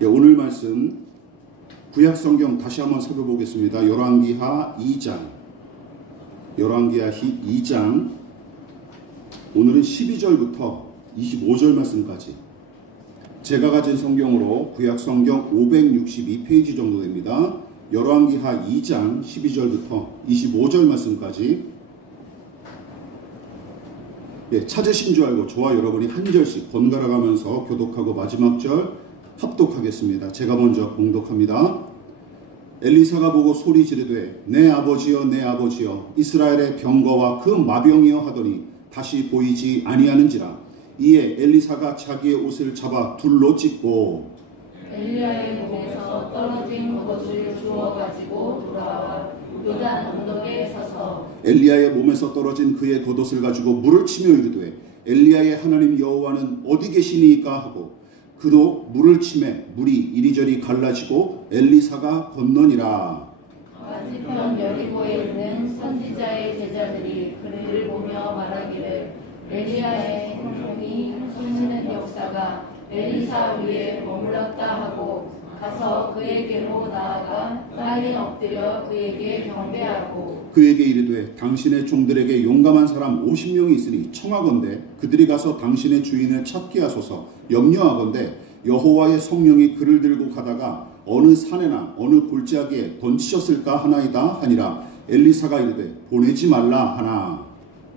오늘 말씀 구약성경 다시 한번 살펴보겠습니다. 열왕기하 2장 오늘은 12절부터 25절 말씀까지 제가 가진 성경으로 구약성경 562페이지 정도 됩니다. 열왕기하 2장 12절부터 25절 말씀까지 찾으신 줄 알고 저와 여러분이 한 절씩 번갈아 가면서 교독하고 마지막 절 합독하겠습니다. 제가 먼저 봉독합니다. 엘리사가 보고 소리 지르되 내 아버지여 내 아버지여 이스라엘의 병거와 그 마병이여 하더니 다시 보이지 아니하는지라. 이에 엘리사가 자기의 옷을 잡아 둘로 찢고 엘리야의 몸에서 떨어진 겉옷을 주워 가지고 돌아와 요단 언덕에 서서 엘리야의 몸에서 떨어진 그의 겉옷을 가지고 물을 치며 이르되 엘리야의 하나님 여호와는 어디 계시니까 하고 그도 물을 치매 물이 이리저리 갈라지고 엘리사가 건너니라. 맞은편 여리고에 있는 선지자의 제자들이 그를 보며 말하기를 엘리야의 행동이 숨쉬는 역사가 엘리사 위에 머물렀다 하고 가서 그에게로 나아가 땅에 엎드려 그에게 경배하고 그에게 이르되 당신의 종들에게 용감한 사람 50명이 있으니 청하건대 그들이 가서 당신의 주인을 찾게 하소서. 염려하건대 여호와의 성령이 그를 들고 가다가 어느 산에나 어느 골짜기에 던지셨을까 하나이다 하니라. 엘리사가 이르되 보내지 말라 하나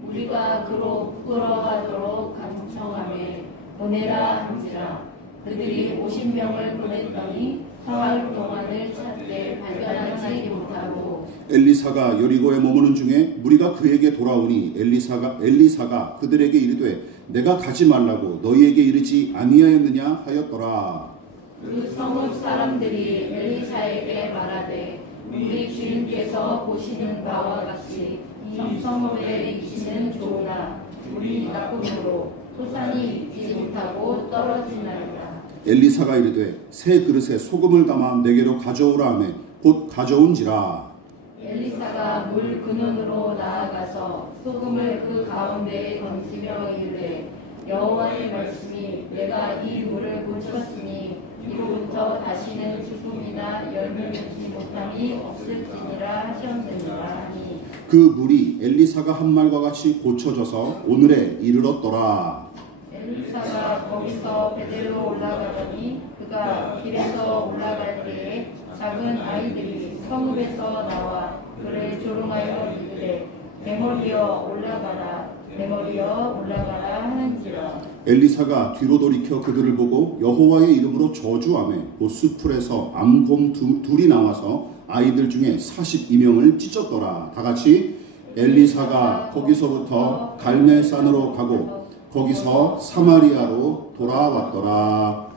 우리가 그로 부끄러워하도록 간청하매 보내라 한지라. 그들이 50명을 보냈더니 사흘 동안을 찾되 발견하지 못하고 엘리사가 여리고에 머무는 중에 무리가 그에게 돌아오니 엘리사가 그들에게 이르되 내가 가지 말라고 너희에게 이르지 아니하였느냐 하였더라. 그 성읍 사람들이 엘리사에게 말하되 우리 주인께서 보시는 바와 같이 이 성읍의 위치는 좋으나 우리 나쁨으로 소산이 있지 못하고 떨어지나이다. 엘리사가 이르되 새 그릇에 소금을 담아 내게로 가져오라 하매 곧 가져온지라. 엘리사가 물 근원으로 나아가서 소금을 그 가운데에 던지며 이르되 여호와의 말씀이 내가 이 물을 고쳤으니 이로부터 다시는 죽음이나 열매 맺지 못함이 없을지니라 하셨느니라 하니 그 물이 엘리사가 한 말과 같이 고쳐져서 오늘에 이르렀더라. 엘리사가 거기서 베델로 올라가더니 그가 길에서 올라갈 때에 작은 아이들이 성읍에서 나와 그를 조롱하여 이르되 대머리여 올라가라 대머리여 올라가라 하는지라. 엘리사가 뒤로 돌이켜 그들을 보고 여호와의 이름으로 저주하매 곧 수풀에서 암곰 둘이 나와서 아이들 중에 42명을 찢었더라. 다같이 엘리사가 거기서부터 갈멜산으로 가고 거기서 사마리아로 돌아왔더라.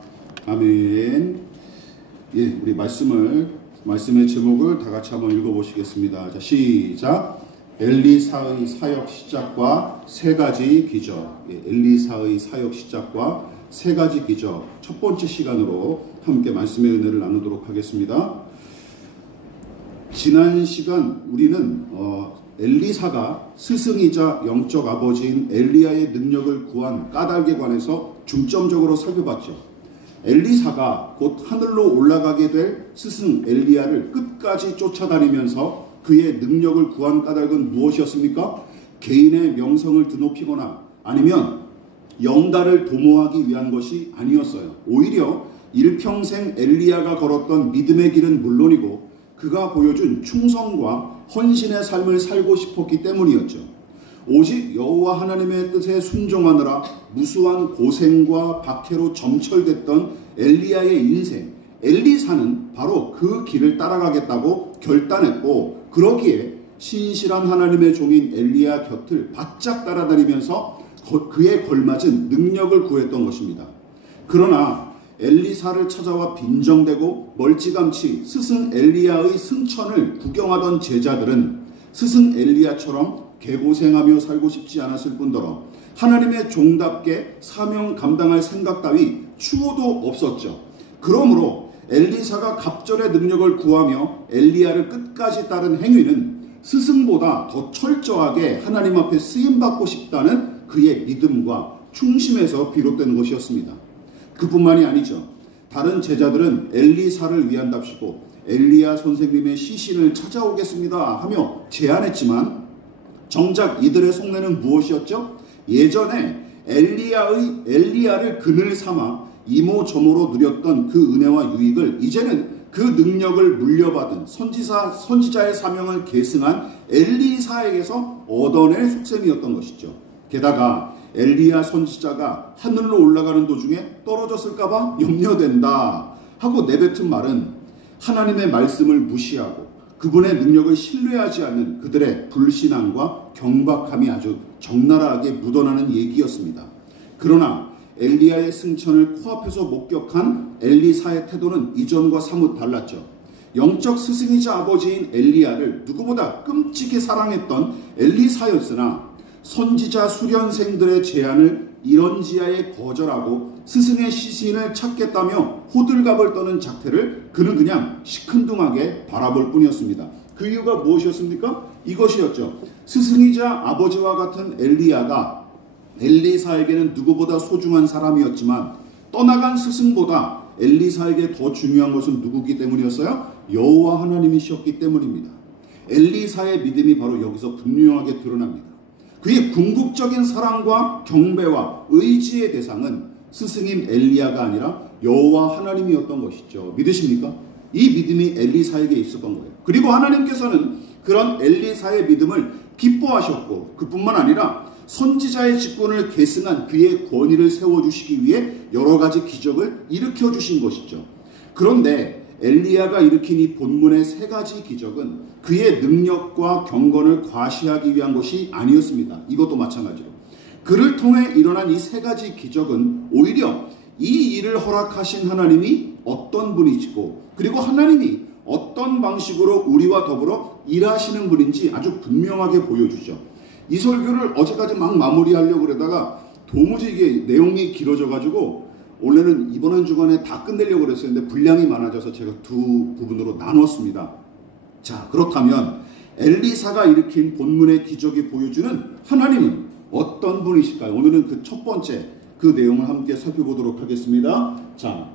아멘. 우리 말씀의 제목을 다 같이 한번 읽어보시겠습니다. 자, 시작. 엘리사의 사역 시작과 세 가지 기적. 엘리사의 사역 시작과 세 가지 기적. 첫 번째 시간으로 함께 말씀의 은혜를 나누도록 하겠습니다. 지난 시간 우리는 엘리사가 스승이자 영적 아버지인 엘리야의 능력을 구한 까닭에 관해서 중점적으로 살펴봤죠. 엘리사가 곧 하늘로 올라가게 될 스승 엘리야를 끝까지 쫓아다니면서 그의 능력을 구한 까닭은 무엇이었습니까? 개인의 명성을 드높이거나 아니면 영달을 도모하기 위한 것이 아니었어요. 오히려 일평생 엘리야가 걸었던 믿음의 길은 물론이고 그가 보여준 충성과 헌신의 삶을 살고 싶었기 때문이었죠. 오직 여호와 하나님의 뜻에 순종하느라 무수한 고생과 박해로 점철됐던 엘리야의 인생, 엘리사는 바로 그 길을 따라가겠다고 결단했고 그러기에 신실한 하나님의 종인 엘리야 곁을 바짝 따라다니면서 그에 걸맞은 능력을 구했던 것입니다. 그러나 엘리사를 찾아와 빈정대고 멀찌감치 스승 엘리야의 승천을 구경하던 제자들은 스승 엘리야처럼 개고생하며 살고 싶지 않았을 뿐더러 하나님의 종답게 사명 감당할 생각 따위 추호도 없었죠. 그러므로 엘리사가 갑절의 능력을 구하며 엘리야를 끝까지 따른 행위는 스승보다 더 철저하게 하나님 앞에 쓰임받고 싶다는 그의 믿음과 충심에서 비롯된 것이었습니다. 그뿐만이 아니죠. 다른 제자들은 엘리사를 위한답시고 엘리야 선생님의 시신을 찾아오겠습니다 하며 제안했지만 정작 이들의 속내는 무엇이었죠? 예전에 엘리야를 그늘 삼아 이모저모로 누렸던 그 은혜와 유익을 이제는 그 능력을 물려받은 선지자의 사명을 계승한 엘리사에게서 얻어낼 속셈이었던 것이죠. 게다가 엘리야 선지자가 하늘로 올라가는 도중에 떨어졌을까봐 염려된다 하고 내뱉은 말은 하나님의 말씀을 무시하고 그분의 능력을 신뢰하지 않는 그들의 불신앙과 경박함이 아주 적나라하게 묻어나는 얘기였습니다. 그러나 엘리야의 승천을 코앞에서 목격한 엘리사의 태도는 이전과 사뭇 달랐죠. 영적 스승이자 아버지인 엘리야를 누구보다 끔찍히 사랑했던 엘리사였으나 선지자 수련생들의 제안을 이런지하에 거절하고 스승의 시신을 찾겠다며 호들갑을 떠는 작태를 그는 그냥 시큰둥하게 바라볼 뿐이었습니다. 그 이유가 무엇이었습니까? 이것이었죠. 스승이자 아버지와 같은 엘리야가 엘리사에게는 누구보다 소중한 사람이었지만 떠나간 스승보다 엘리사에게 더 중요한 것은 누구기 때문이었어요? 여호와 하나님이셨기 때문입니다. 엘리사의 믿음이 바로 여기서 분명하게 드러납니다. 그의 궁극적인 사랑과 경배와 의지의 대상은 스승인 엘리야가 아니라 여호와 하나님이었던 것이죠. 믿으십니까? 이 믿음이 엘리사에게 있었던 거예요. 그리고 하나님께서는 그런 엘리사의 믿음을 기뻐하셨고 그뿐만 아니라 선지자의 직분을 계승한 그의 권위를 세워주시기 위해 여러 가지 기적을 일으켜주신 것이죠. 그런데 엘리야가 일으킨 이 본문의 세 가지 기적은 그의 능력과 경건을 과시하기 위한 것이 아니었습니다. 이것도 마찬가지로. 그를 통해 일어난 이 세 가지 기적은 오히려 이 일을 허락하신 하나님이 어떤 분이시고 그리고 하나님이 어떤 방식으로 우리와 더불어 일하시는 분인지 아주 분명하게 보여주죠. 이 설교를 어제까지 막 마무리하려고 그러다가 도무지 이게 내용이 길어져가지고 원래는 이번 한 주간에 다 끝내려고 그랬었는데 분량이 많아져서 제가 두 부분으로 나눴습니다. 자, 그렇다면 엘리사가 일으킨 본문의 기적이 보여주는 하나님은 어떤 분이실까요? 오늘은 그 첫 번째 그 내용을 함께 살펴보도록 하겠습니다. 자,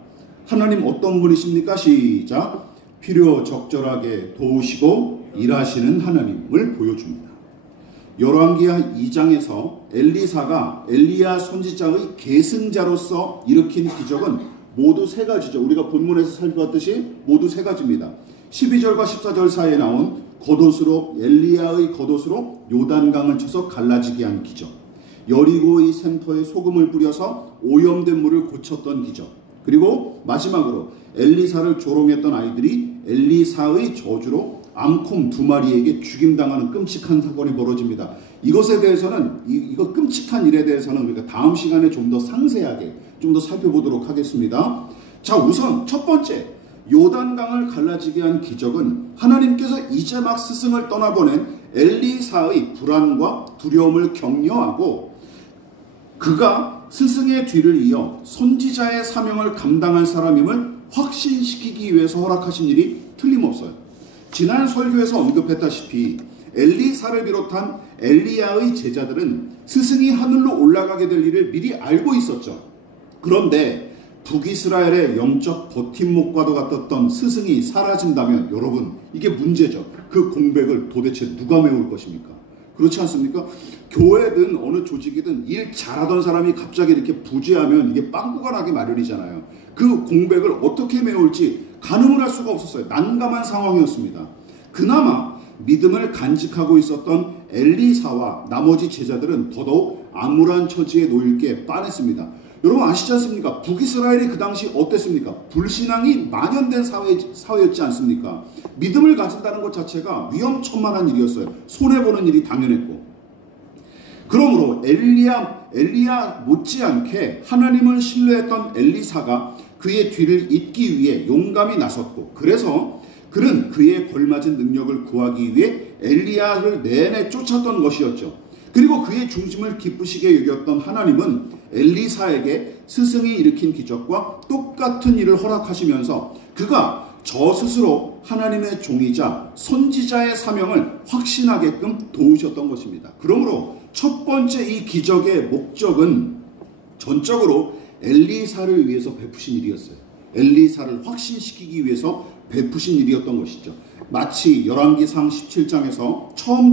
하나님 어떤 분이십니까? 시작. 필요 적절하게 도우시고 일하시는 하나님을 보여줍니다. 열왕기하 2장에서 엘리사가 엘리야 선지자의 계승자로서 일으킨 기적은 모두 세 가지죠. 우리가 본문에서 살펴봤듯이 모두 세 가지입니다. 12절과 14절 사이에 나온 겉옷으로 엘리야의 겉옷으로 요단강을 쳐서 갈라지게 한 기적, 여리고의 샘터에 소금을 뿌려서 오염된 물을 고쳤던 기적, 그리고 마지막으로 엘리사를 조롱했던 아이들이 엘리사의 저주로 암콤 2마리에게 죽임당하는 끔찍한 사건이 벌어집니다. 이것에 대해서는 이거 끔찍한 일에 대해서는 우리가 다음 시간에 좀 더 상세하게 좀 더 살펴보도록 하겠습니다. 자, 우선 첫 번째 요단강을 갈라지게 한 기적은 하나님께서 이제 막 스승을 떠나보낸 엘리사의 불안과 두려움을 격려하고 그가 스승의 뒤를 이어 선지자의 사명을 감당할 사람임을 확신시키기 위해서 허락하신 일이 틀림없어요. 지난 설교에서 언급했다시피 엘리사를 비롯한 엘리야의 제자들은 스승이 하늘로 올라가게 될 일을 미리 알고 있었죠. 그런데 북이스라엘의 영적 버팀목과도 같았던 스승이 사라진다면 여러분 이게 문제죠. 그 공백을 도대체 누가 메울 것입니까? 그렇지 않습니까? 교회든 어느 조직이든 일 잘하던 사람이 갑자기 이렇게 부재하면 이게 빵꾸가 나기 마련이잖아요. 그 공백을 어떻게 메울지 가늠을 할 수가 없었어요. 난감한 상황이었습니다. 그나마 믿음을 간직하고 있었던 엘리사와 나머지 제자들은 더더욱 암울한 처지에 놓일 게 뻔했습니다. 여러분 아시지 않습니까? 북이스라엘이 그 당시 어땠습니까? 불신앙이 만연된 사회였지 않습니까? 믿음을 가진다는 것 자체가 위험천만한 일이었어요. 손해보는 일이 당연했고. 그러므로 엘리야 못지않게 하나님을 신뢰했던 엘리사가 그의 뒤를 잇기 위해 용감히 나섰고, 그래서 그는 그에 걸맞은 능력을 구하기 위해 엘리야를 내내 쫓았던 것이었죠. 그리고 그의 중심을 기쁘시게 여겼던 하나님은 엘리사에게 스승이 일으킨 기적과 똑같은 일을 허락하시면서 그가 저 스스로 하나님의 종이자 선지자의 사명을 확신하게끔 도우셨던 것입니다. 그러므로 첫 번째 이 기적의 목적은 전적으로 엘리사를 위해서 베푸신 일이었어요. 엘리사를 확신시키기 위해서 베푸신 일이었던 것이죠. 마치 열왕기상 17장에서 처음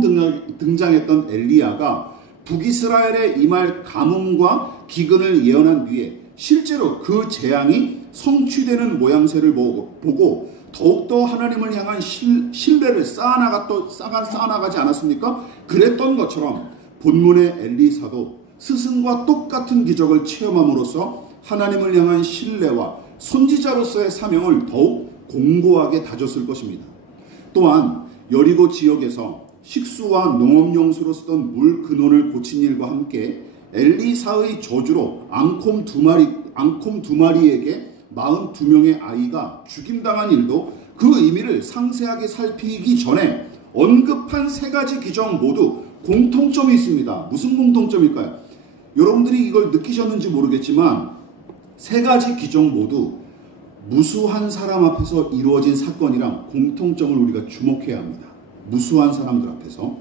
등장했던 엘리야가 북이스라엘에 임할 가뭄과 기근을 예언한 뒤에 실제로 그 재앙이 성취되는 모양새를 보고 더욱더 하나님을 향한 신뢰를 쌓아나가지 않았습니까? 그랬던 것처럼 본문의 엘리사도 스승과 똑같은 기적을 체험함으로써 하나님을 향한 신뢰와 선지자로서의 사명을 더욱 공고하게 다졌을 것입니다. 또한 여리고 지역에서 식수와 농업용수로 쓰던 물 근원을 고친 일과 함께 엘리사의 저주로 앙콤 두 마리에게 42명의 아이가 죽임당한 일도 그 의미를 상세하게 살피기 전에 언급한 세 가지 기적 모두 공통점이 있습니다. 무슨 공통점일까요? 여러분들이 이걸 느끼셨는지 모르겠지만 세 가지 기적 모두 무수한 사람 앞에서 이루어진 사건이랑 공통점을 우리가 주목해야 합니다. 무수한 사람들 앞에서.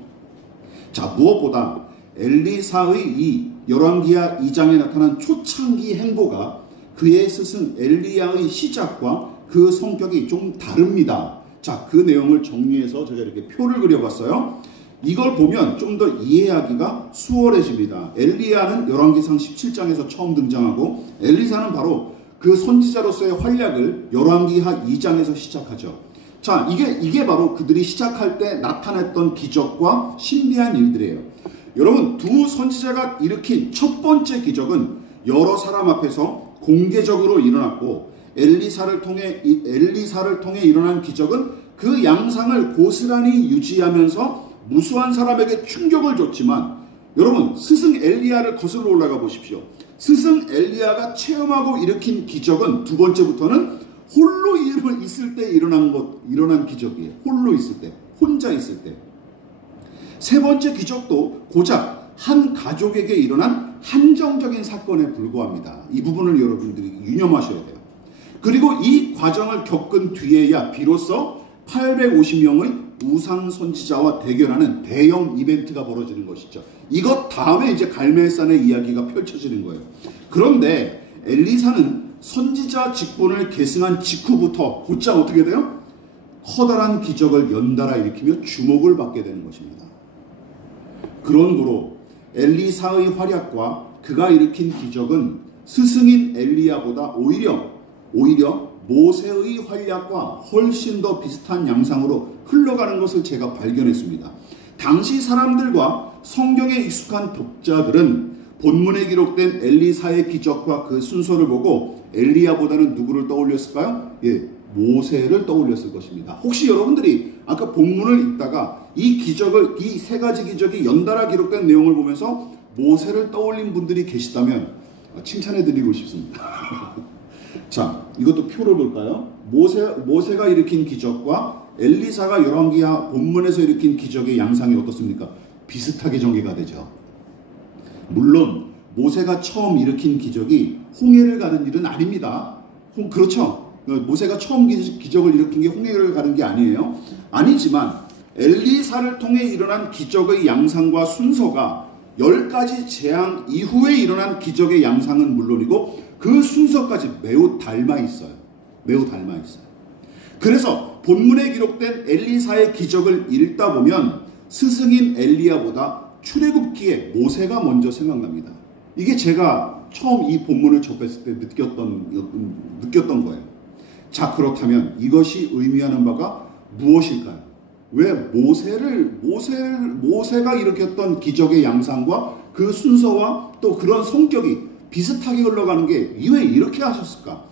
자, 무엇보다 엘리사의 이 열왕기하 2장에 나타난 초창기 행보가 그의 스승 엘리야의 시작과 그 성격이 좀 다릅니다. 자, 그 내용을 정리해서 제가 이렇게 표를 그려봤어요. 이걸 보면 좀 더 이해하기가 수월해집니다. 엘리야는 열왕기상 17장에서 처음 등장하고 엘리사는 바로 그 선지자로서의 활약을 열왕기하 2장에서 시작하죠. 자, 이게 바로 그들이 시작할 때 나타났던 기적과 신비한 일들이에요. 여러분, 두 선지자가 일으킨 첫 번째 기적은 여러 사람 앞에서 공개적으로 일어났고 엘리사를 통해 일어난 기적은 그 양상을 고스란히 유지하면서 무수한 사람에게 충격을 줬지만 여러분, 스승 엘리야를 거슬러 올라가 보십시오. 스승 엘리야가 체험하고 일으킨 기적은 두 번째부터는 홀로 있을 때 일어난 기적이에요. 홀로 있을 때, 혼자 있을 때. 세 번째 기적도 고작 한 가족에게 일어난 한정적인 사건에 불과합니다. 이 부분을 여러분들이 유념하셔야 돼요. 그리고 이 과정을 겪은 뒤에야 비로소 850명의 우상 선지자와 대결하는 대형 이벤트가 벌어지는 것이죠. 이것 다음에 이제 갈멜산의 이야기가 펼쳐지는 거예요. 그런데 엘리사는 선지자 직분을 계승한 직후부터 곧장 어떻게 돼요? 커다란 기적을 연달아 일으키며 주목을 받게 되는 것입니다. 그러므로 엘리사의 활약과 그가 일으킨 기적은 스승인 엘리야보다 오히려 모세의 활약과 훨씬 더 비슷한 양상으로 흘러가는 것을 제가 발견했습니다. 당시 사람들과 성경에 익숙한 독자들은 본문에 기록된 엘리사의 기적과 그 순서를 보고 엘리야보다는 누구를 떠올렸을까요? 모세를 떠올렸을 것입니다. 혹시 여러분들이 아까 본문을 읽다가 이 세 가지 기적이 연달아 기록된 내용을 보면서 모세를 떠올린 분들이 계시다면 칭찬해드리고 싶습니다. 자, 이것도 표를 볼까요? 모세가 일으킨 기적과 엘리사가 열왕기하 본문에서 일으킨 기적의 양상이 어떻습니까? 비슷하게 전개가 되죠. 물론 모세가 처음 일으킨 기적이 홍해를 가는 일은 아닙니다. 그렇죠? 모세가 처음 기적을 일으킨 게 홍해를 가는 게 아니에요. 아니지만 엘리사를 통해 일어난 기적의 양상과 순서가 10가지 재앙 이후에 일어난 기적의 양상은 물론이고 그 순서까지 매우 닮아 있어요. 그래서 본문에 기록된 엘리사의 기적을 읽다 보면 스승인 엘리야보다 출애굽기에 모세가 먼저 생각납니다. 이게 제가 처음 이 본문을 접했을 때 느꼈던 거예요. 자, 그렇다면 이것이 의미하는 바가 무엇일까요? 왜 모세가 일으켰던 기적의 양상과 그 순서와 또 그런 성격이 비슷하게 흘러가는 게 왜 이렇게 하셨을까?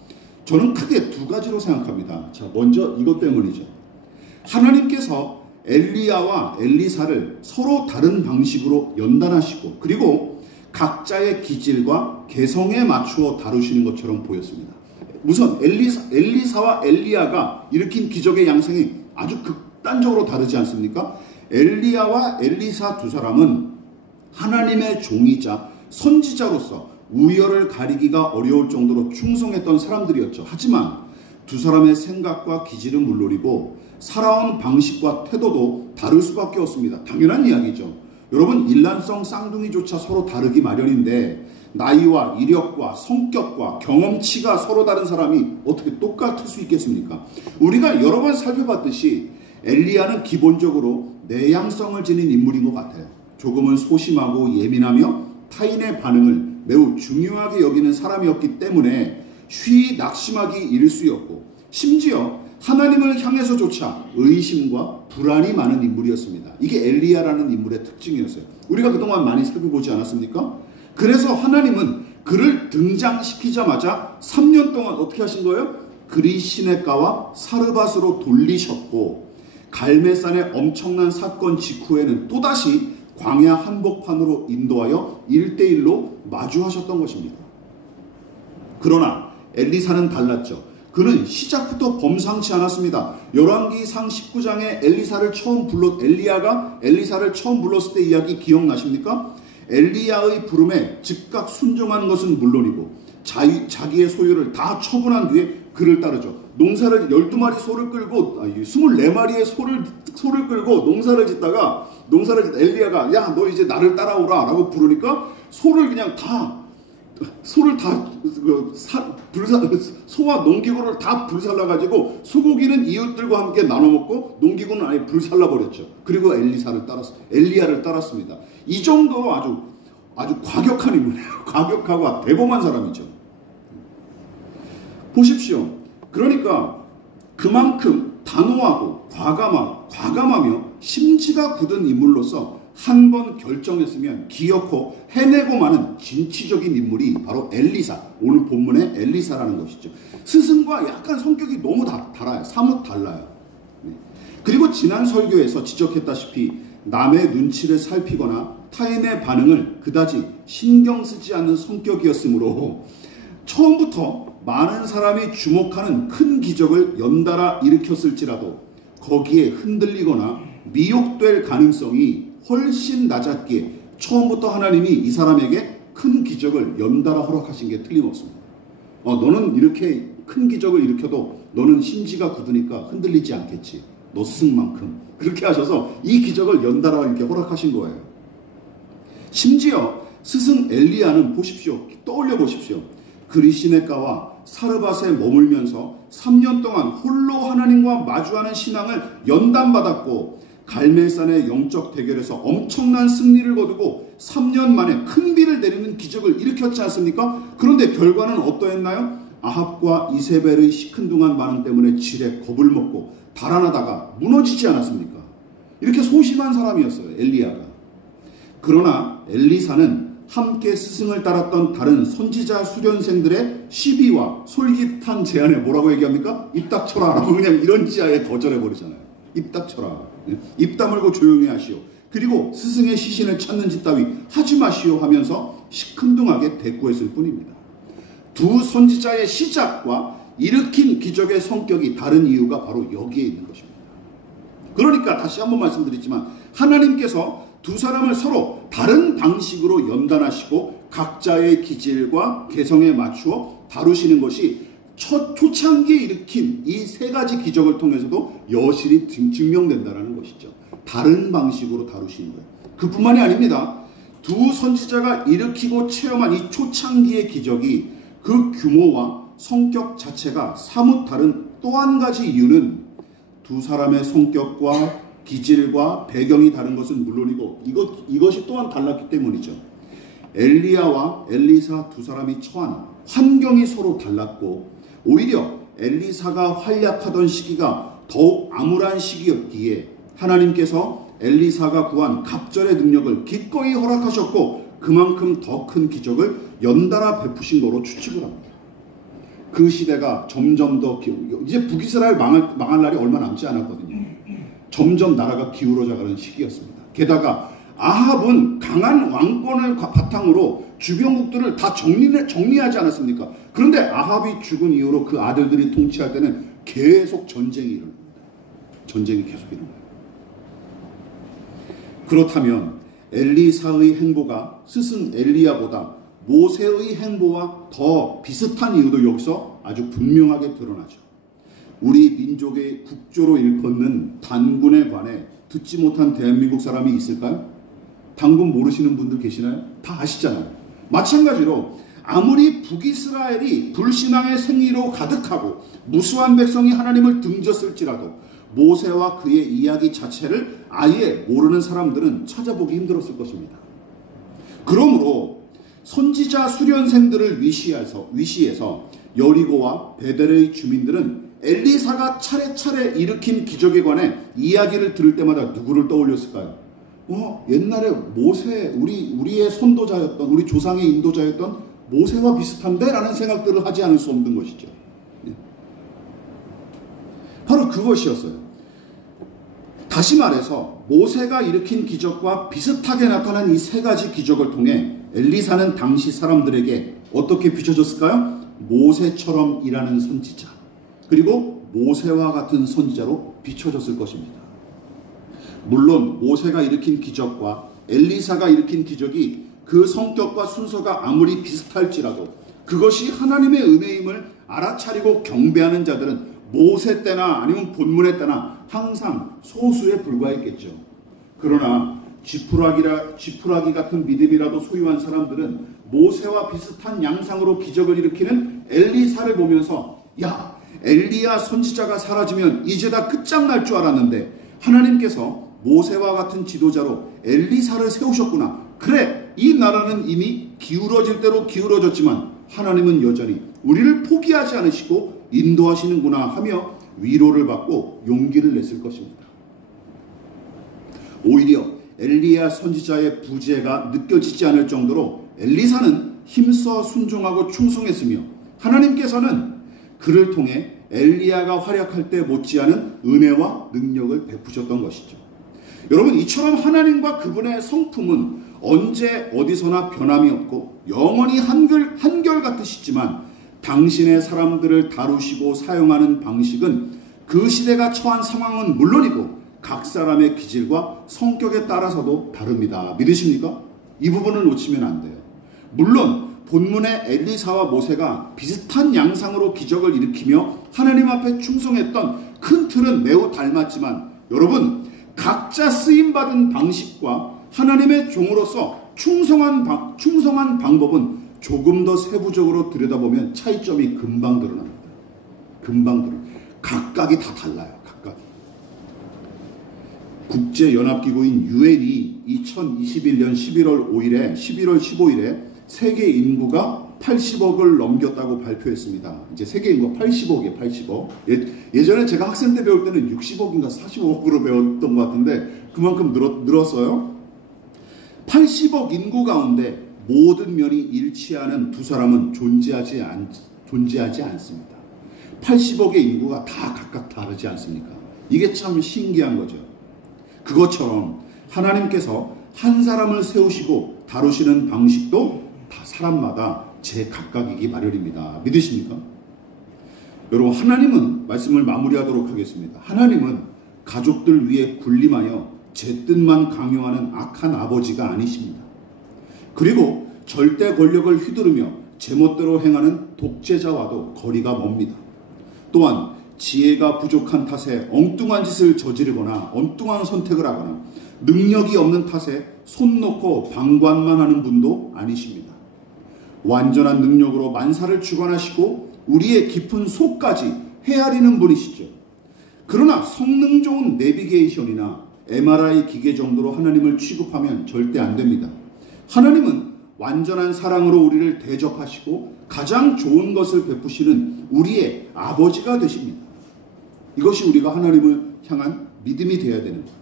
저는 크게 두 가지로 생각합니다. 자, 먼저 이것 때문이죠. 하나님께서 엘리야와 엘리사를 서로 다른 방식으로 연단하시고 그리고 각자의 기질과 개성에 맞추어 다루시는 것처럼 보였습니다. 우선 엘리사와 엘리야가 일으킨 기적의 양상이 아주 극단적으로 다르지 않습니까? 엘리야와 엘리사 두 사람은 하나님의 종이자 선지자로서 우열을 가리기가 어려울 정도로 충성했던 사람들이었죠. 하지만 두 사람의 생각과 기질은 물론이고 살아온 방식과 태도도 다를 수밖에 없습니다. 당연한 이야기죠. 여러분, 일란성 쌍둥이조차 서로 다르기 마련인데 나이와 이력과 성격과 경험치가 서로 다른 사람이 어떻게 똑같을 수 있겠습니까? 우리가 여러 번 살펴봤듯이 엘리야는 기본적으로 내향성을 지닌 인물인 것 같아요. 조금은 소심하고 예민하며 타인의 반응을 매우 중요하게 여기는 사람이었기 때문에 쉬이 낙심하기 일쑤였고, 심지어 하나님을 향해서조차 의심과 불안이 많은 인물이었습니다. 이게 엘리야라는 인물의 특징이었어요. 우리가 그동안 많이 살펴보지 않았습니까? 그래서 하나님은 그를 등장시키자마자 3년 동안 어떻게 하신 거예요? 그리 시내가와 사르밧으로 돌리셨고, 갈멜산의 엄청난 사건 직후에는 또다시 광야 한복판으로 인도하여 1대1로 마주하셨던 것입니다. 그러나 엘리사는 달랐죠. 그는 시작부터 범상치 않았습니다. 열왕기상 19장에 엘리야가 엘리사를 처음 불렀을 때 이야기 기억나십니까? 엘리야의 부름에 즉각 순종하는 것은 물론이고 자기의 소유를 다 처분한 뒤에 그를 따르죠. 농사를 12마리 소를 끌고 24마리의 소를 끌고 농사를 짓다가 엘리야가 야 너 이제 나를 따라오라 라고 부르니까 소와 농기구를 다 불살라가지고 소고기는 이웃들과 함께 나눠 먹고 농기구는 아예 불살라버렸죠. 그리고 엘리야를 따랐습니다. 이 정도 아주 과격한 인물이에요. 과격하고 대범한 사람이죠. 보십시오. 그러니까 그만큼 단호하고 과감하며 심지가 굳은 인물로서 한 번 결정했으면 기어코 해내고 마는 진취적인 인물이 바로 엘리사, 오늘 본문의 엘리사라는 것이죠. 스승과 약간 성격이 너무 달라요. 사뭇 달라요. 그리고 지난 설교에서 지적했다시피 남의 눈치를 살피거나 타인의 반응을 그다지 신경 쓰지 않는 성격이었으므로 처음부터 많은 사람이 주목하는 큰 기적을 연달아 일으켰을지라도 거기에 흔들리거나 미혹될 가능성이 훨씬 낮았기에 처음부터 하나님이 이 사람에게 큰 기적을 연달아 허락하신 게 틀림없습니다. 너는 이렇게 큰 기적을 일으켜도 너는 심지가 굳으니까 흔들리지 않겠지. 너 스승만큼. 그렇게 하셔서 이 기적을 연달아 이렇게 허락하신 거예요. 심지어 스승 엘리야는 떠올려 보십시오. 그리시네가와 사르밧에 머물면서 3년 동안 홀로 하나님과 마주하는 신앙을 연단받았고 갈멜산의 영적 대결에서 엄청난 승리를 거두고 3년 만에 큰 비를 내리는 기적을 일으켰지 않습니까? 그런데 결과는 어떠했나요? 아합과 이세벨의 시큰둥한 반응 때문에 질에 겁을 먹고 달아나다가 무너지지 않았습니까? 이렇게 소심한 사람이었어요, 엘리야가. 그러나 엘리사는 함께 스승을 따랐던 다른 선지자 수련생들의 시비와 솔깃한 제안에 뭐라고 얘기합니까? 입 닥쳐라 라고 그냥 이런 지하에 거절해버리잖아요. 입 닥쳐라. 입 다물고 조용히 하시오. 그리고 스승의 시신을 찾는 짓 따위 하지 마시오 하면서 시큰둥하게 대꾸했을 뿐입니다. 두 선지자의 시작과 일으킨 기적의 성격이 다른 이유가 바로 여기에 있는 것입니다. 그러니까 다시 한번 말씀드리지만 하나님께서 두 사람을 서로 다른 방식으로 연단하시고 각자의 기질과 개성에 맞추어 다루시는 것이 초창기에 일으킨 이 세 가지 기적을 통해서도 여실히 증명된다는 것이죠. 다른 방식으로 다루시는 거예요. 그뿐만이 아닙니다. 두 선지자가 일으키고 체험한 이 초창기의 기적이 그 규모와 성격 자체가 사뭇 다른 또 한 가지 이유는 두 사람의 성격과 기질과 배경이 다른 것은 물론이고 이것이 또한 달랐기 때문이죠. 엘리야와 엘리사 두 사람이 처한 환경이 서로 달랐고 오히려 엘리사가 활약하던 시기가 더욱 암울한 시기였기에 하나님께서 엘리사가 구한 갑절의 능력을 기꺼이 허락하셨고 그만큼 더 큰 기적을 연달아 베푸신 거로 추측을 합니다. 그 시대가 점점 더 이제 북이스라엘 망할 날이 얼마 남지 않았거든요. 점점 나라가 기울어져가는 시기였습니다. 게다가 아합은 강한 왕권을 바탕으로 주변국들을 다 정리하지 않았습니까? 그런데 아합이 죽은 이후로 그 아들들이 통치할 때는 계속 전쟁이 일어납니다. 전쟁이 계속 일어나요. 그렇다면 엘리사의 행보가 스승 엘리야보다 모세의 행보와 더 비슷한 이유도 여기서 아주 분명하게 드러나죠. 우리 민족의 국조로 일컫는 단군에 관해 듣지 못한 대한민국 사람이 있을까요? 단군 모르시는 분들 계시나요? 다 아시잖아요. 마찬가지로 아무리 북이스라엘이 불신앙의 생리로 가득하고 무수한 백성이 하나님을 등졌을지라도 모세와 그의 이야기 자체를 아예 모르는 사람들은 찾아보기 힘들었을 것입니다. 그러므로 선지자 수련생들을 위시해서 여리고와 베델의 주민들은 엘리사가 차례차례 일으킨 기적에 관해 이야기를 들을 때마다 누구를 떠올렸을까요? 옛날에 모세, 우리의 선도자였던, 우리 조상의 인도자였던 모세와 비슷한데? 라는 생각들을 하지 않을 수 없는 것이죠. 바로 그것이었어요. 다시 말해서 모세가 일으킨 기적과 비슷하게 나타난 이 세 가지 기적을 통해 엘리사는 당시 사람들에게 어떻게 비춰졌을까요? 모세처럼 일하는 선지자, 그리고 모세와 같은 선지자로 비춰졌을 것입니다. 물론 모세가 일으킨 기적과 엘리사가 일으킨 기적이 그 성격과 순서가 아무리 비슷할지라도 그것이 하나님의 은혜임을 알아차리고 경배하는 자들은 모세 때나 아니면 본문의 때나 항상 소수에 불과했겠죠. 그러나 지푸라기 같은 믿음이라도 소유한 사람들은 모세와 비슷한 양상으로 기적을 일으키는 엘리사를 보면서 야, 엘리야 선지자가 사라지면 이제 다 끝장날 줄 알았는데 하나님께서 모세와 같은 지도자로 엘리사를 세우셨구나. 그래, 이 나라는 이미 기울어질 대로 기울어졌지만 하나님은 여전히 우리를 포기하지 않으시고 인도하시는구나 하며 위로를 받고 용기를 냈을 것입니다. 오히려 엘리야 선지자의 부재가 느껴지지 않을 정도로 엘리사는 힘써 순종하고 충성했으며 하나님께서는 그를 통해 엘리야가 활약할 때 못지않은 은혜와 능력을 베푸셨던 것이죠. 여러분, 이처럼 하나님과 그분의 성품은 언제 어디서나 변함이 없고 영원히 한결같으시지만 당신의 사람들을 다루시고 사용하는 방식은 그 시대가 처한 상황은 물론이고 각 사람의 기질과 성격에 따라서도 다릅니다. 믿으십니까? 이 부분을 놓치면 안 돼요. 물론 본문의 엘리사와 모세가 비슷한 양상으로 기적을 일으키며 하나님 앞에 충성했던 큰 틀은 매우 닮았지만 여러분, 각자 쓰임받은 방식과 하나님의 종으로서 충성한 방법은 조금 더 세부적으로 들여다보면 차이점이 금방 드러납니다. 각각이 다 달라요. 각각. 국제연합기구인 UN이 2021년 11월 15일에 세계 인구가 80억을 넘겼다고 발표했습니다. 이제 세계 인구가 80억이에요. 80억. 예전에 제가 학생 때 배울 때는 60억인가 40억으로 배웠던 것 같은데 그만큼 늘었어요. 80억 인구 가운데 모든 면이 일치하는 두 사람은 존재하지 않습니다. 80억의 인구가 다 각각 다르지 않습니까? 이게 참 신기한 거죠. 그것처럼 하나님께서 한 사람을 세우시고 다루시는 방식도 다 사람마다 제각각이기 마련입니다. 믿으십니까? 여러분, 하나님은, 말씀을 마무리하도록 하겠습니다. 하나님은 가족들 위에 군림하여 제 뜻만 강요하는 악한 아버지가 아니십니다. 그리고 절대 권력을 휘두르며 제멋대로 행하는 독재자와도 거리가 멉니다. 또한 지혜가 부족한 탓에 엉뚱한 짓을 저지르거나 엉뚱한 선택을 하거나 능력이 없는 탓에 손 놓고 방관만 하는 분도 아니십니다. 완전한 능력으로 만사를 주관하시고 우리의 깊은 속까지 헤아리는 분이시죠. 그러나 성능 좋은 내비게이션이나 MRI 기계 정도로 하나님을 취급하면 절대 안 됩니다. 하나님은 완전한 사랑으로 우리를 대접하시고 가장 좋은 것을 베푸시는 우리의 아버지가 되십니다. 이것이 우리가 하나님을 향한 믿음이 되어야 되는 거예요.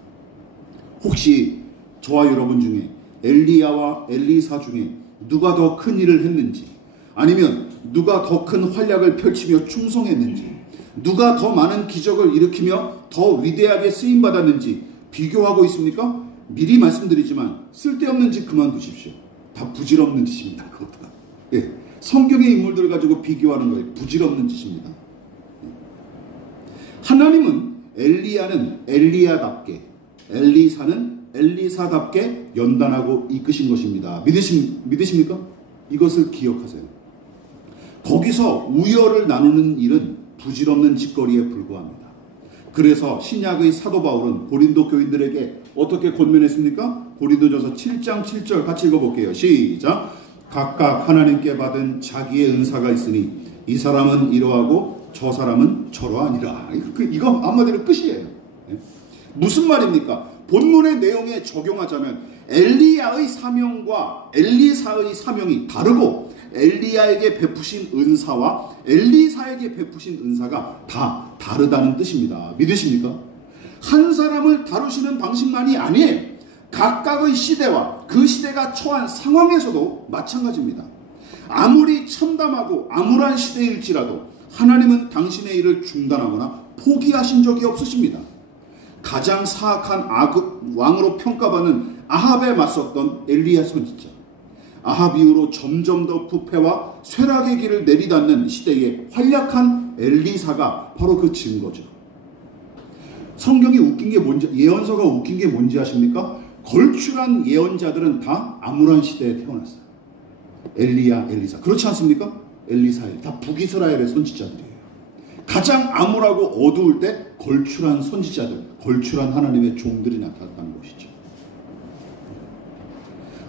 혹시 저와 여러분 중에 엘리야와 엘리사 중에 누가 더 큰 일을 했는지, 아니면 누가 더 큰 활약을 펼치며 충성했는지, 누가 더 많은 기적을 일으키며 더 위대하게 쓰임받았는지 비교하고 있습니까? 미리 말씀드리지만 쓸데없는 짓 그만두십시오. 다 부질없는 짓입니다. 그것도. 성경의 인물들을 가지고 비교하는 거예요. 부질없는 짓입니다. 하나님은 엘리야는 엘리야답게, 엘리사는 엘리사답게 연단하고 이끄신 것입니다. 믿으십니까? 이것을 기억하세요. 거기서 우열을 나누는 일은 부질없는 짓거리에 불과합니다. 그래서 신약의 사도 바울은 고린도 교인들에게 어떻게 권면했습니까? 고린도전서 7장 7절 같이 읽어볼게요. 시작. 각각 하나님께 받은 자기의 은사가 있으니 이 사람은 이러하고 저 사람은 저러하니라. 이거 한마디로 끝이에요. 무슨 말입니까? 본문의 내용에 적용하자면 엘리야의 사명과 엘리사의 사명이 다르고 엘리야에게 베푸신 은사와 엘리사에게 베푸신 은사가 다 다르다는 뜻입니다. 믿으십니까? 한 사람을 다루시는 방식만이 아니에요. 각각의 시대와 그 시대가 처한 상황에서도 마찬가지입니다. 아무리 참담하고 암울한 시대일지라도 하나님은 당신의 일을 중단하거나 포기하신 적이 없으십니다. 가장 사악한 왕으로 평가받는 아합에 맞섰던 엘리야 선지자, 아합 이후로 점점 더 부패와 쇠락의 길을 내리닫는 시대의 활약한 엘리사가 바로 그 증거죠. 성경이 웃긴 게 뭔지, 예언서가 웃긴 게 뭔지 아십니까? 걸출한 예언자들은 다 암울한 시대에 태어났어요. 엘리야, 엘리사. 그렇지 않습니까? 엘리사엘. 다 북이스라엘의 선지자들이에요. 가장 암울하고 어두울 때 걸출한 선지자들, 걸출한 하나님의 종들이 나타났다는 것이죠.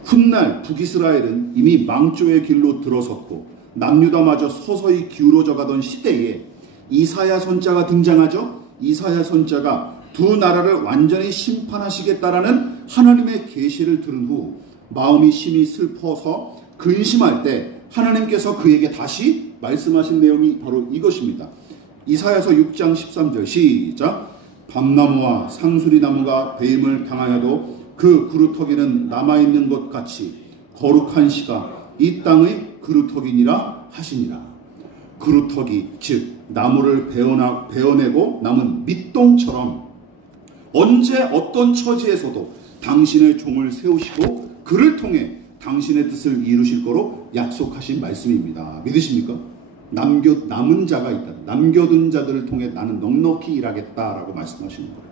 훗날 북이스라엘은 이미 망조의 길로 들어섰고 남유다마저 서서히 기울어져 가던 시대에 이사야 선자가 등장하죠. 이사야 선자가 두 나라를 완전히 심판하시겠다라는 하나님의 계시를 들은 후 마음이 심히 슬퍼서 근심할 때 하나님께서 그에게 다시 말씀하신 내용이 바로 이것입니다. 이사야서 6장 13절 시작. 밤나무와 상수리나무가 배임을 당하여도 그 그루터기는 남아있는 것 같이 거룩한 시가 이 땅의 그루터기니라 하시니라. 그루터기 즉 나무를 베어내고 남은 밑동처럼 언제 어떤 처지에서도 당신의 종을 세우시고 그를 통해 당신의 뜻을 이루실 거로 약속하신 말씀입니다. 믿으십니까? 남은 자가 있다. 남겨둔 자들을 통해 나는 넉넉히 일하겠다라고 말씀하시는 거예요.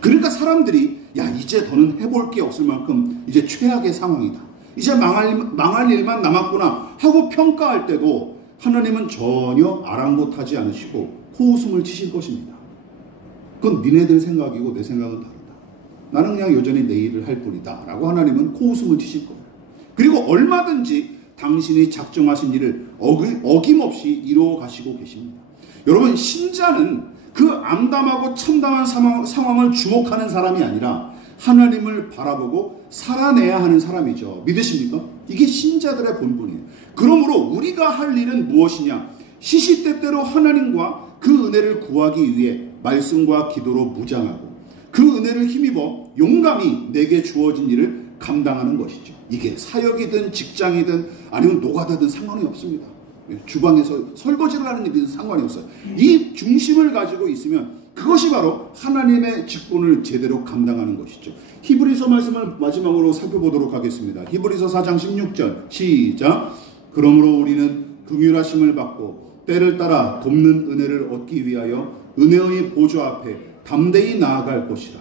그러니까 사람들이 야 이제 더는 해볼 게 없을 만큼 이제 최악의 상황이다. 이제 망할 일만 남았구나 하고 평가할 때도 하나님은 전혀 아랑곳하지 않으시고 코웃음을 치실 것입니다. 그건 니네들 생각이고 내 생각은 다르다. 나는 그냥 여전히 내 일을 할 뿐이다 라고 하나님은 코웃음을 치실 거예요. 그리고 얼마든지 당신이 작정하신 일을 어김없이 이루어 가시고 계십니다. 여러분, 신자는 그 암담하고 참담한 상황을 주목하는 사람이 아니라 하나님을 바라보고 살아내야 하는 사람이죠. 믿으십니까? 이게 신자들의 본분이에요. 그러므로 우리가 할 일은 무엇이냐? 시시때때로 하나님과 그 은혜를 구하기 위해 말씀과 기도로 무장하고 그 은혜를 힘입어 용감히 내게 주어진 일을 감당하는 것이죠. 이게 사역이든 직장이든 아니면 노가다든 상관이 없습니다. 주방에서 설거지를 하는 일이든 상관이 없어요. 이 중심을 가지고 있으면 그것이 바로 하나님의 직분을 제대로 감당하는 것이죠. 히브리서 말씀을 마지막으로 살펴보도록 하겠습니다. 히브리서 4장 16절 시작. 그러므로 우리는 긍휼하심을 받고 때를 따라 돕는 은혜를 얻기 위하여 은혜의 보좌 앞에 담대히 나아갈 것이라.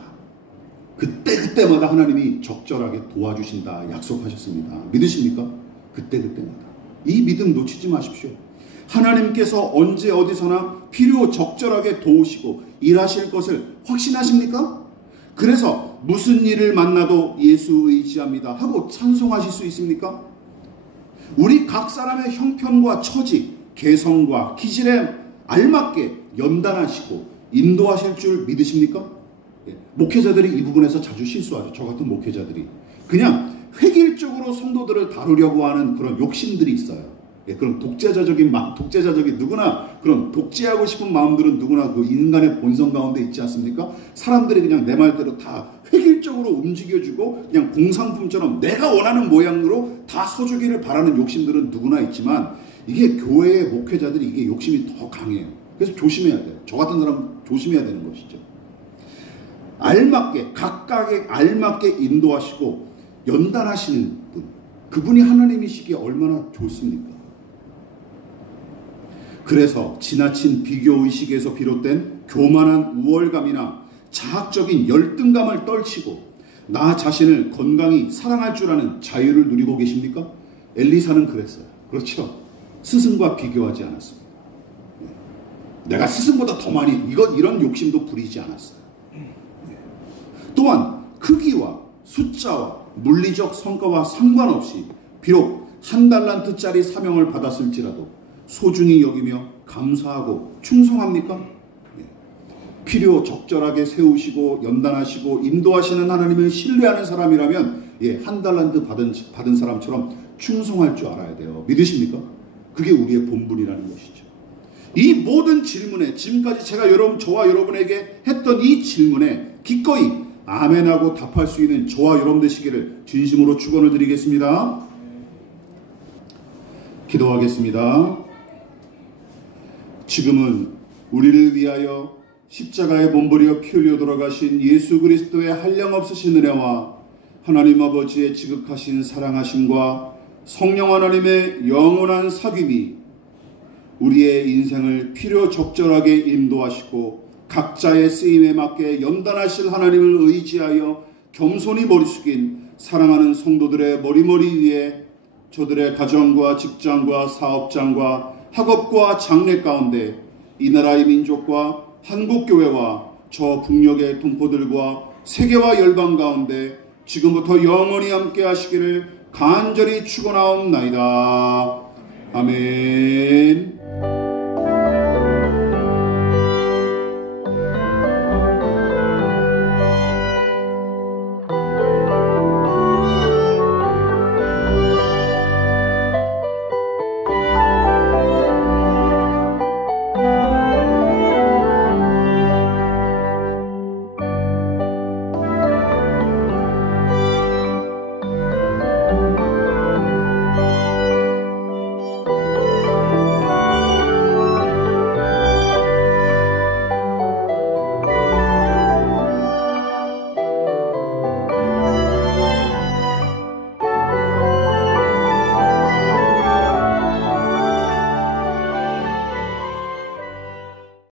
그때마다 하나님이 적절하게 도와주신다 약속하셨습니다. 믿으십니까? 그때마다. 이 믿음 놓치지 마십시오. 하나님께서 언제 어디서나 필요 적절하게 도우시고 일하실 것을 확신하십니까? 그래서 무슨 일을 만나도 예수 의지합니다 하고 찬송하실 수 있습니까? 우리 각 사람의 형편과 처지, 개성과 기질에 알맞게 연단하시고 인도하실 줄 믿으십니까? 목회자들이 이 부분에서 자주 실수하죠. 저 같은 목회자들이 그냥 획일적으로 성도들을 다루려고 하는 그런 욕심들이 있어요. 그런 독재자적인 누구나 그런 독재하고 싶은 마음들은 누구나 그 인간의 본성 가운데 있지 않습니까? 사람들이 그냥 내 말대로 다 획일적으로 움직여주고 그냥 공산품처럼 내가 원하는 모양으로 다 서주기를 바라는 욕심들은 누구나 있지만 이게 교회의 목회자들이 이게 욕심이 더 강해요. 그래서 조심해야 돼요. 저 같은 사람 조심해야 되는 것이죠. 알맞게 각각에 알맞게 인도하시고 연단하시는 분, 그분이 하나님이시기에 얼마나 좋습니까? 그래서 지나친 비교의식에서 비롯된 교만한 우월감이나 자학적인 열등감을 떨치고 나 자신을 건강히 사랑할 줄 아는 자유를 누리고 계십니까? 엘리사는 그랬어요. 그렇죠? 스승과 비교하지 않았습니다. 내가 스승보다 더 많이 이런 욕심도 부리지 않았어요. 또한 크기와 숫자와 물리적 성과와 상관없이 비록 1달란트짜리 사명을 받았을지라도 소중히 여기며 감사하고 충성합니까? 필요 적절하게 세우시고 연단하시고 인도하시는 하나님을 신뢰하는 사람이라면 1달란트 받은 사람처럼 충성할 줄 알아야 돼요. 믿으십니까? 그게 우리의 본분이라는 것이죠. 이 모든 질문에, 지금까지 제가 저와 여러분에게 했던 이 질문에 기꺼이 아멘하고 답할 수 있는 저와 여러분 되시기를 진심으로 축원을 드리겠습니다. 기도하겠습니다. 지금은 우리를 위하여 십자가에 몸부려 피 흘려 돌아가신 예수 그리스도의 한량없으신 은혜와 하나님 아버지의 지극하신 사랑하심과 성령 하나님의 영원한 사귐이 우리의 인생을 필요 적절하게 인도하시고 각자의 쓰임에 맞게 연단하실 하나님을 의지하여 겸손히 머리 숙인 사랑하는 성도들의 머리머리 위에 저들의 가정과 직장과 사업장과 학업과 장래 가운데 이 나라의 민족과 한국교회와 저 북녘의 동포들과 세계와 열방 가운데 지금부터 영원히 함께 하시기를 간절히 축원하옵나이다. 아멘.